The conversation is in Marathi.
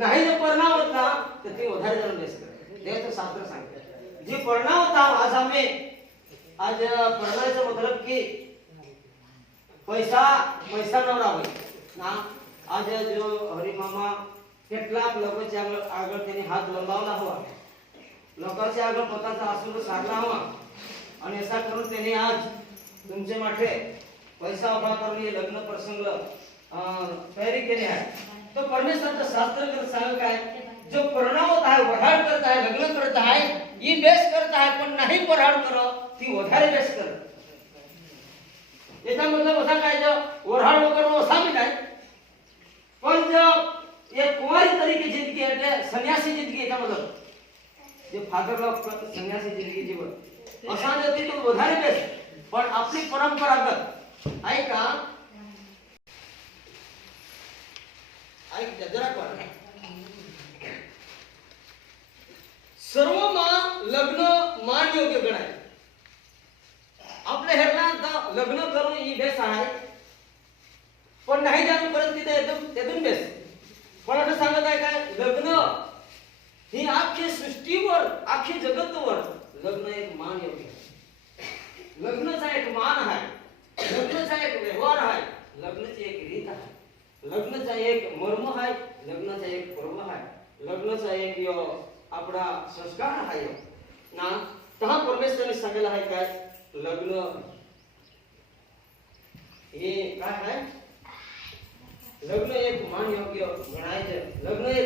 नाही जे परिणाम ना तर ते વધારે जण बेस કરે देवाचं शास्त्र सांगते जे परिणाम होता आज आम्ही आज परिणामाचा मतलब की पैसा पैसा नवरा હોય ના આજે જો હરી મામા કેટલાક લોકો છે આગળ તેની હાથ લંબાવલા હોવા લોકો છે આગળ પોતાના આંસુ સારલા હોવા અને ऐसा करून त्याने आज तुमचे माठे पैसा उभा करून हे लग्न प्रसंग तयारी केली आहे तो परमेश्वरचं शास्त्र सांग काय जो परिणाम होत आहे वढाड करत आहे लग्न करत आहे ही बेस करत आहे पण नाही वढाड करो ती વધારે बेस कर याचा मतलब असा काय जो वढाड करो असा मी काय पण जो एक कुंवारी तरीके जिंदगी એટલે સન્યાસી जिंदगी याचा मतलब जे फादर ऑफ सन्यासी जिंदगी जीवन असा जर तो વધારે बेस पण आपली परंपरागत ऐका ऐक जरा कोण सर्वमा लग्न मान योग्य गणाय आपल्या हेरला लग्न करून ही बेस आहे पण नाही जाणून परत तिथे त्यातून बेस पण असं सांगत आहे काय लग्न ही आखी सृष्टीवर आखी जगतवर लग्न एक मान योग्य लग्नाचा एक मान आहे लग्नाचा एक व्यवहार आहे लग्नाची एक रीत आहे लग्नाचा एक मर्म आहे लग्नाचा एक पर्व आहे लग्नाचा एक यो आपला संस्कार आहे ना तहा परमेश्वराने सांगितलं आहे काय लग्न हे काय आहे लग्न एक मान योग्य गणायचं लग्न एक